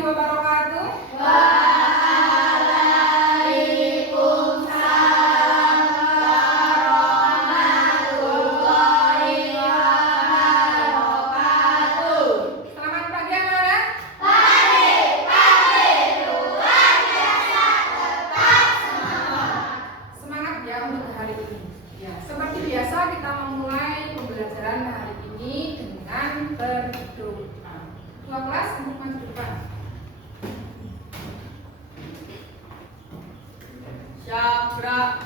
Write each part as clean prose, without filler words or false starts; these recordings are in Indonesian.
warahmatullahi wabarakatuh. Waalaikumsalam warahmatullahi wabarakatuh. Selamat pagi anak-anak. Pagi, luar biasa, tetap semangat. Semangat ya untuk hari ini. Ya, seperti biasa kita memulai pembelajaran hari ini dengan berdoa. Dua kelas untuk maju depan. Syabra.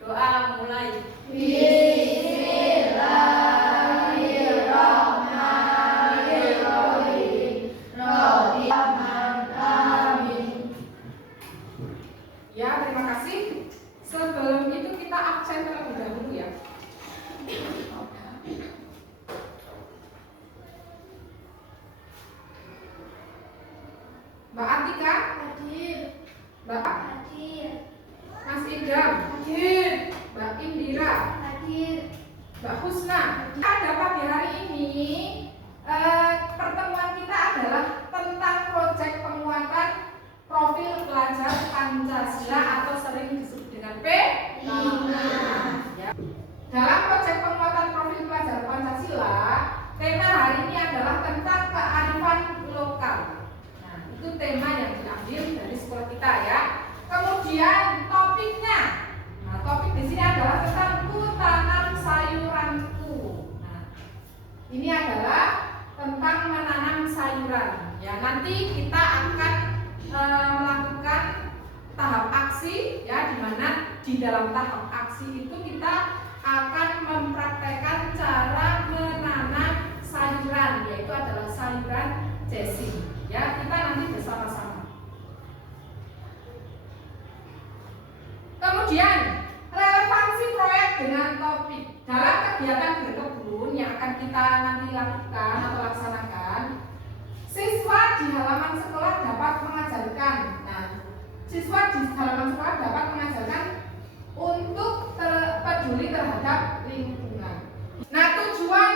Berdoa mulai. Bismillahirrahmanirrahim. Radhiyallahu amin. Ya, terima kasih. Sebelum itu kita absen terlebih dahulu ya. Mbak Atika, Hadir. Mbak Hadir. Mas Idam, Hadir. Mbak Indira, Hadir. Mbak Husna. Pada pagi hari ini pertemuan kita adalah tentang proyek penguatan profil pelajar Pancasila atau sering disebut dengan P5. Ya. Dalam proyek penguatan profil pelajar Pancasila, tema hari ini adalah tentang kearifan lokal. Nah, itu tema yang diambil dari sekolah kita ya. Kemudian topiknya, nah topik di sini adalah tentang ku tanam sayuranku. Nah, ini adalah tentang menanam sayuran. Ya, nanti kita akan melakukan tahap aksi ya, di mana di dalam tahap aksi itu kita akan mempraktekkan cara menanam sayuran, yaitu adalah sayuran dressing. Ya, kita nanti bersama-sama. Kemudian relevansi proyek dengan topik dalam kegiatan berkebun yang akan kita nanti lakukan atau laksanakan. Siswa di halaman sekolah dapat mengajarkan. Nah, siswa di halaman sekolah dapat mengajarkan untuk peduli terhadap lingkungan. Nah, tujuan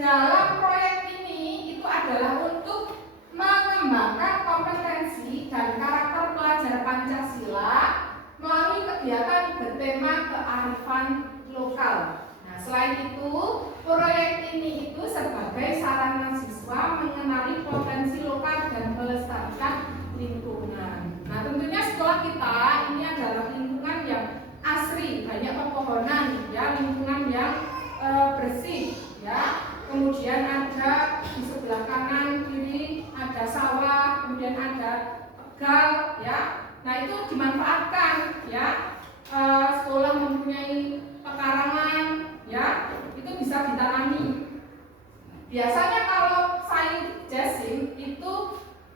dalam proyek ini itu adalah untuk mengembangkan kompetensi dan karakter pelajar Pancasila melalui kegiatan bertema kearifan lokal. Nah, selain itu, proyek ini itu sebagai sarana siswa mengenali potensi lokal dan melestarikan lingkungan. Nah, tentunya sekolah kita ini adalah lingkungan yang asri, banyak pepohonan, ya, lingkungan yang bersih, ya. Kemudian ada di sebelah kanan kiri ada sawah, kemudian ada tegal, ya. Nah, itu dimanfaatkan ya. Sekolah mempunyai pekarangan ya, itu bisa ditanami. Biasanya kalau sayur dressing itu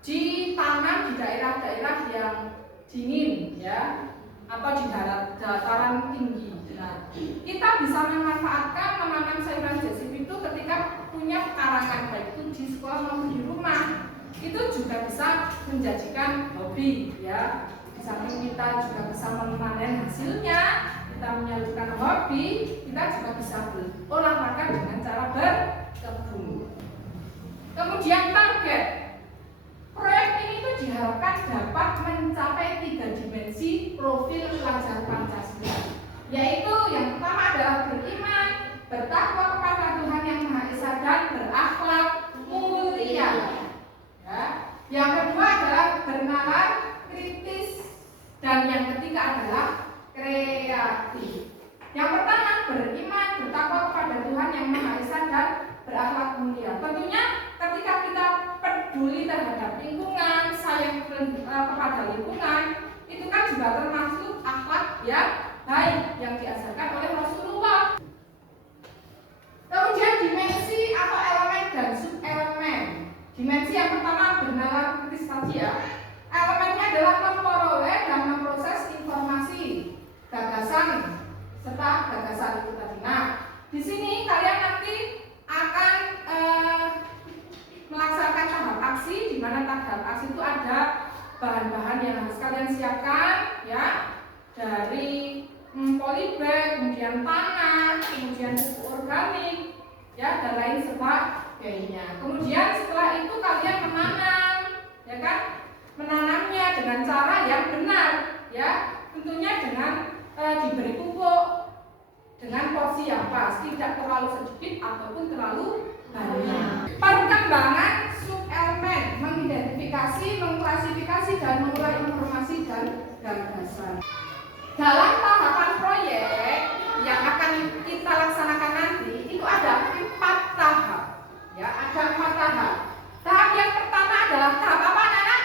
ditanam di daerah-daerah yang dingin ya, atau di dataran tinggi. Nah, kita bisa memanfaatkan menanam sayuran dressing itu ketika punya pekarangan, baik itu di sekolah maupun di rumah. Itu juga bisa menjadikan hobi ya. Di samping kita juga bisa memanen hasilnya, kita menyalurkan hobi, kita juga bisa berolahraga dengan cara berkebun. Kemudian target proyek ini tuh diharapkan dapat mencapai 3 dimensi profil pelajar Pancasila, yaitu yang pertama adalah beriman, bertakwa kepada Tuhan Yang Maha Esa dan berakhlak mulia. Ya. Yang kedua adalah bernalar, kritis, dan yang ketiga adalah kreatif. Yang pertama beriman, bertakwa kepada Tuhan Yang Maha Esa dan berakhlak mulia. Tentunya ketika kita peduli terhadap lingkungan, sayang kepada lingkungan, itu kan juga termasuk akhlak yang baik yang diajarkan oleh Rasulullah. Kemudian dimensi atau elemen dan subelemen. Dimensi yang pertama bernalar kritis tadi ya. Elemennya adalah memperoleh dan memproses informasi, gagasan serta gagasan itu tadi. Nah, di sini kalian nanti akan melaksanakan tahap aksi, di mana tahap aksi itu ada bahan-bahan yang harus kalian siapkan ya, dari polybag, kemudian tanah, kemudian pupuk organik ya, dan lain sebagainya. sebagainya. Kemudian setelah itu kalian menanam, ya kan? Menanamnya dengan cara yang benar, ya. Tentunya dengan diberi pupuk dengan porsi yang pas, tidak terlalu sedikit ataupun terlalu banyak. Perkembangan subelemen, mengidentifikasi, mengklasifikasi dan mengolah informasi dan gagasan. Dalam tahapan proyek yang akan kita laksanakan nanti itu ada 4 tahap, ya, ada 4 tahap. Tahap yang pertama adalah tahap apa, anak-anak?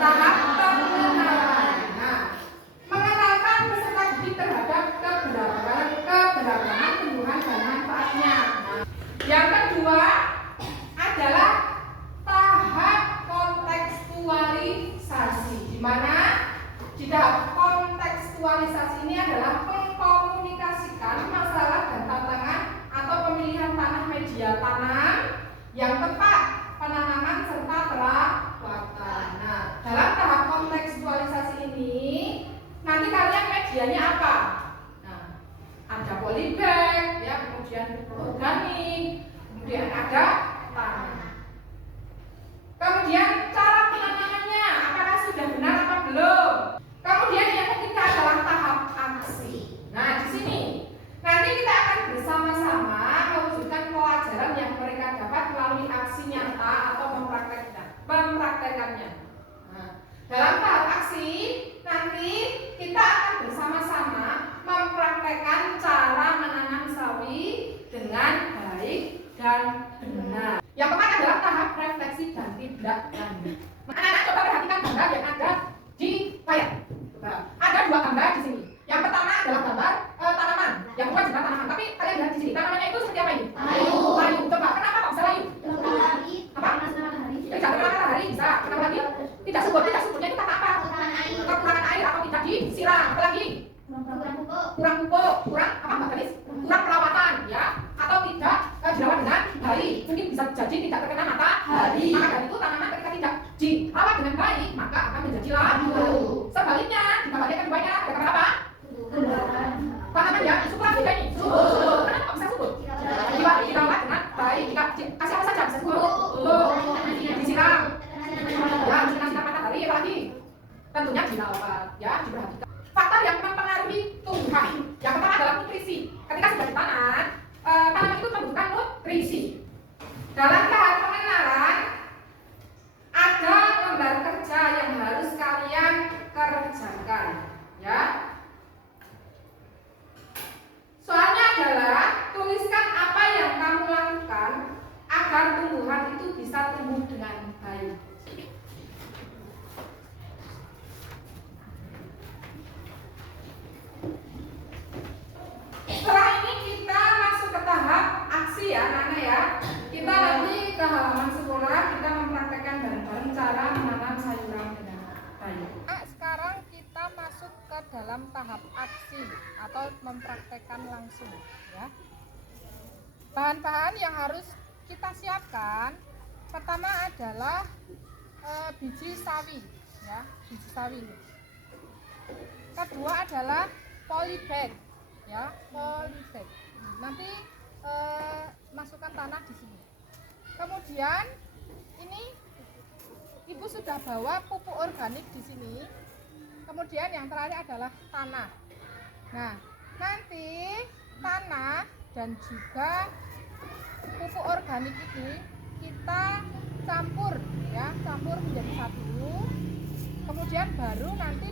Tahap pengenalan. Nah, mengenalkan peserta didik terhadap keberagaman tumbuhan dan manfaatnya. Nah, yang kedua adalah tahap kontekstualisasi, di mana di tahap kontekstualisasi ini adalah mengkomunikasikan masalah dan tantangan atau pemilihan tanah media tanam yang tepat, penanaman serta perawatan. Nah, dalam tahap kontekstualisasi ini nanti kalian medianya apa? Nah, ada polybag, ya, kemudian pupuk organik, kemudian ada tanah. Kemudian cara penanamannya, apakah sudah benar apa belum? Kemudian yang ketiga adalah tahap aksi. Nah, di sini nanti kita akan bersama-sama mewujudkan pelajaran yang mereka dapat melalui aksi nyata atau mempraktekannya. Nah, dalam tahap aksi nanti kita akan bersama-sama mempraktekkan cara menanam sawi dengan baik dan benar. Yang keempat adalah tahap refleksi dan tindak lanjut. Anak-anak coba perhatikan gambar yang ada di layar. Ada 2 gambar di sini. Yang pertama adalah gambar tanaman, yang kedua juga tanaman. Tapi kalian lihat di sini, tanamannya itu seperti apa ini? Layu. Layu. Coba, kenapa kok bisa layu? Matahari. Apa? Panas matahari. Tidak terkena matahari bisa. Kenapa lagi? Tidak subur. Tidak suburnya itu kata apa? Kekurangan air. Kekurangan air atau tidak disiram. Apa lagi? Kurang pupuk. Kurang pupuk, kurang apa Mbak Gadis? Kurang perawatan, ya, atau tidak dirawat dengan baik. Mungkin bisa jadi tidak terkena matahari. Maka dari itu tanaman ketika tidak dirawat dengan baik maka akan menjadi layu. Sebaliknya, jika bagian keduanya ada kata apa? Tanaman ya, subur tidak ini? Subur. Kenapa kok bisa subur? Jika dirawat dengan baik, jika kasih apa saja bisa subur. Disiram. Ya, disiram matahari, apa lagi? Tentunya dirawat, ya, diperhatikan. Faktor yang mempengaruhi tumbuhan. Yang pertama adalah nutrisi. Ketika sudah ditanam, tanaman itu membutuhkan nutrisi. Dalam tahap pengenalan, ada lembar kerja yang harus kalian kerjakan, ya. Soalnya adalah tuliskan apa yang kamu lakukan agar tumbuhan itu bisa tumbuh dengan baik. Setelah ini kita masuk ke tahap aksi ya, anak-anak ya. Kita nanti ke halaman sekolah, kita mempraktekkan bareng-bareng cara menanam sayuran dengan baik. Sekarang kita masuk ke dalam tahap aksi atau mempraktekkan langsung ya. Bahan-bahan yang harus kita siapkan pertama adalah biji sawi ya, biji sawi. Kedua adalah polybag ya, polybag. Nanti masukkan tanah di sini. Kemudian ini ibu sudah bawa pupuk organik di sini. Kemudian yang terakhir adalah tanah. Nah, nanti tanah dan juga pupuk organik ini kita campur ya, campur menjadi satu. Kemudian baru nanti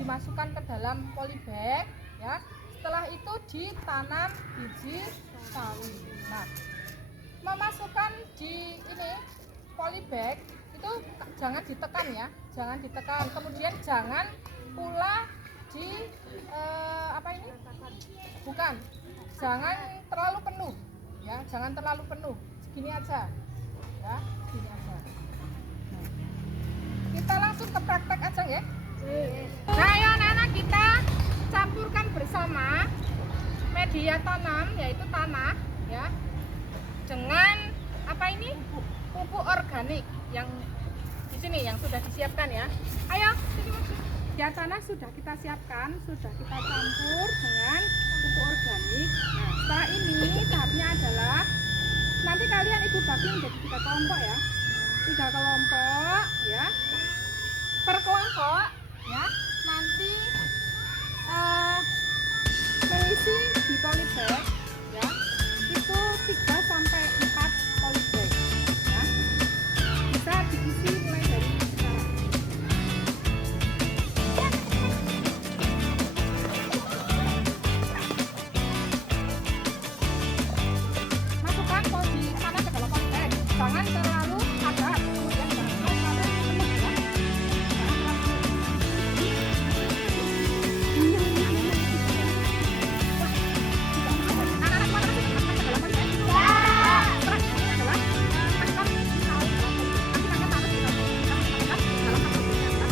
dimasukkan ke dalam polybag ya. Setelah itu ditanam biji sawi. Nah, memasukkan di ini polybag itu jangan ditekan ya, jangan ditekan. Kemudian jangan pula di apa ini? Bukan, jangan terlalu penuh ya, jangan terlalu penuh. Segini aja ya, segini aja. Nah, kita langsung ke praktek aja ya. Nah, ayo anak-anak, kita campurkan bersama media tanam yaitu tanah ya dengan apa ini, pupuk organik yang di sini yang sudah disiapkan ya. Ayo sini masuk. Ya, tanah sudah kita siapkan, sudah kita campur dengan pupuk organik. Nah, setelah ini tahapnya adalah Nanti kalian ibu bagi menjadi 3 kelompok ya. 3 kelompok ya. Per kelompok ya. Nanti mengisi di polybag ya. Itu 3 sampai 4 polybag ya. Bisa diisi mulai dari sekarang. Masukkan di tanah ke dalam polybag. Jangan terlalu padat, kemudian jangan terlalu penuh ya. Masukkan ke dalam polybag,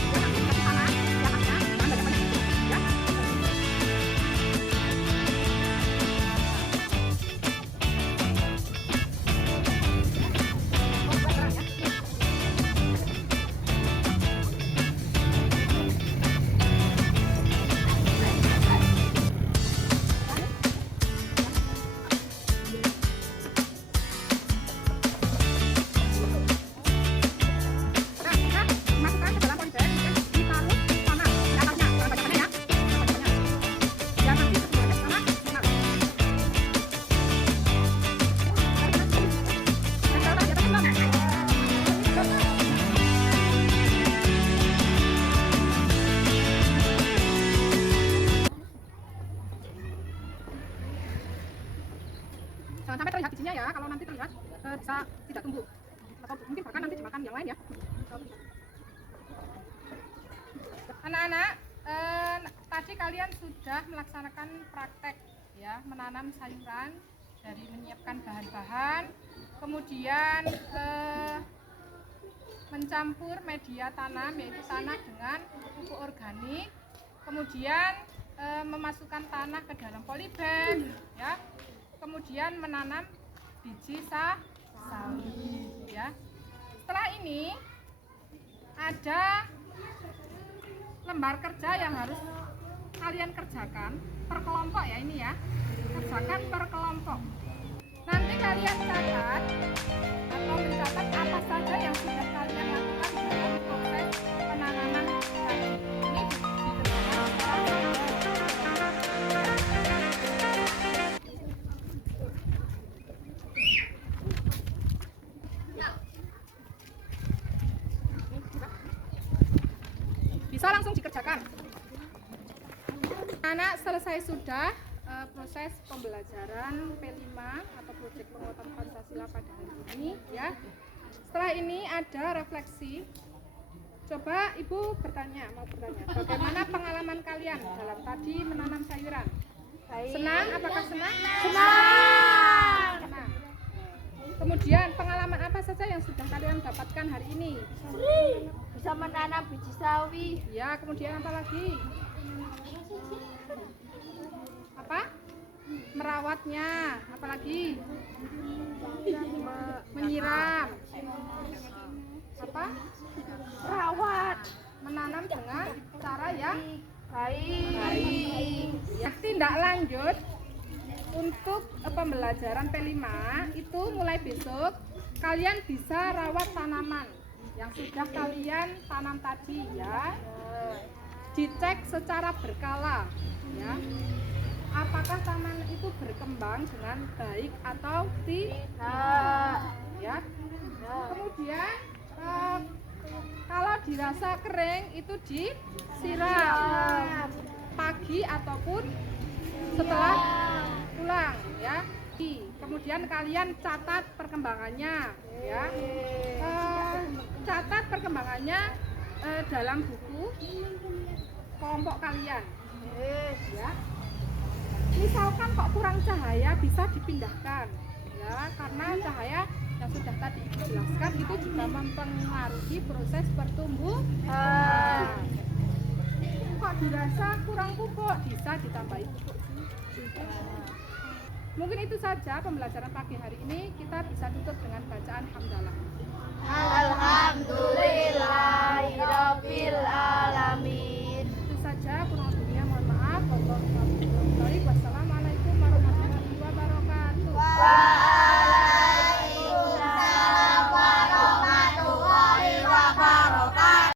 ditaruh tanah di atasnya, jangan banyak-banyak ya, jangan banyak-banyak. Ya nanti keduanya sama, benar. Jangan sampai terlihat bijinya ya, kalau nanti terlihat bisa tidak tumbuh atau mungkin bahkan nanti dimakan yang lain ya. Anak-anak, tadi kalian sudah melaksanakan praktek ya, menanam sayuran dari menyiapkan bahan-bahan, kemudian mencampur media tanam yaitu tanah dengan pupuk organik, kemudian memasukkan tanah ke dalam polybag ya, kemudian menanam biji sawi ya. Setelah ini ada lembar kerja yang harus kalian kerjakan per kelompok ya, ini ya, kerjakan per kelompok. Nanti kalian catat atau mencatat apa saja yang sudah kalian lakukan dalam proses penanaman tadi. Ini dikerjakan secara bisa langsung dikerjakan. Anak selesai sudah proses pembelajaran P5 atau proyek penguatan Pancasila pada hari ini ya. Setelah ini ada refleksi. Coba Ibu mau bertanya, bagaimana pengalaman kalian dalam tadi menanam sayuran? Senang? Apakah senang? Senang. Senang. Kemudian pengalaman apa saja yang sudah kalian dapatkan hari ini? Bisa menanam biji sawi. Ya, kemudian apa lagi? Apa? Merawatnya. Apa lagi? Menyiram. Apa? Rawat. Menanam dengan cara yang Baik. ya. Tindak lanjut untuk pembelajaran P5 itu mulai besok kalian bisa rawat tanaman yang sudah kalian tanam tadi ya. Dicek secara berkala ya. Apakah tanaman itu berkembang dengan baik atau tidak ya. Kemudian kalau dirasa kering itu disiram pagi ataupun setelah pulang ya. Kemudian kalian catat perkembangannya ya. Catat perkembangannya dalam buku kelompok kalian ya. Misalkan kok kurang cahaya bisa dipindahkan ya, karena cahaya yang sudah tadi Ibu jelaskan itu juga mempengaruhi proses pertumbuhan. Kok dirasa kurang pupuk bisa ditambahi pupuk. Mungkin itu saja pembelajaran pagi hari ini. Kita bisa tutup dengan bacaan